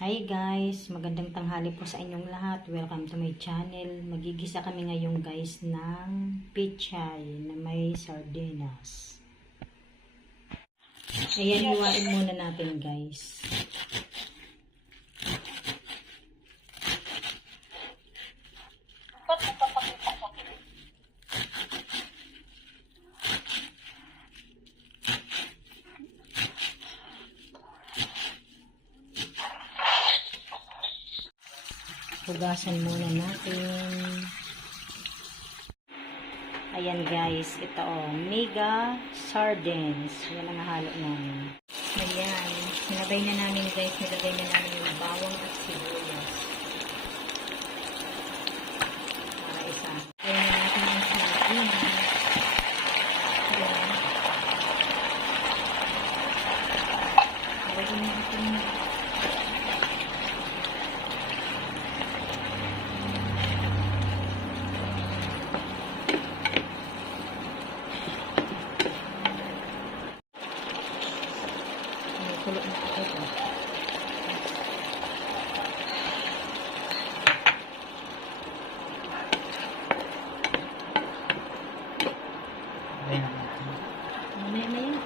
Hi guys, magandang tanghali po sa inyong lahat. Welcome to my channel. Magigisa kami ngayon guys ng pechay na may sardinas. Ayan, hiwain muna natin guys. Hugasan muna natin. Ayan guys, ito mega sardines. Yan ang halo namin. Ayan, sinabay na namin guys, nilagay na namin yung bawang at sibuyas. Para isa. Ayan na natin yung sardines. Ayan. Lagyan natin kulo na ako ito. Mamaya na yun.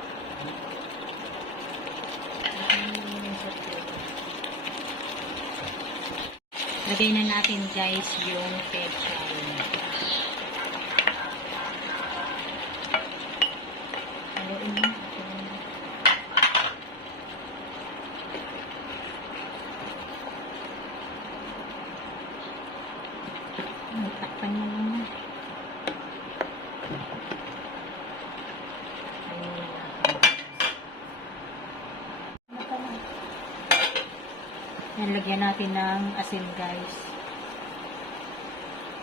Lagay na natin guys yung pechay. Haluin mo. Takpan mo muna. Yan, lagyan natin ng asin guys.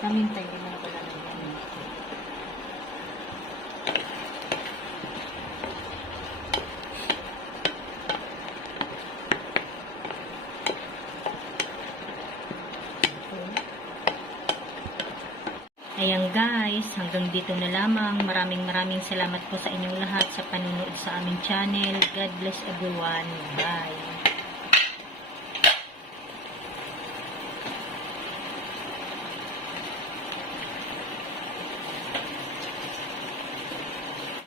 Tamintay, hindi mo na pala lagyan. Ayan guys, hanggang dito na lamang. Maraming salamat po sa inyong lahat sa panunood sa aming channel. God bless everyone. Bye!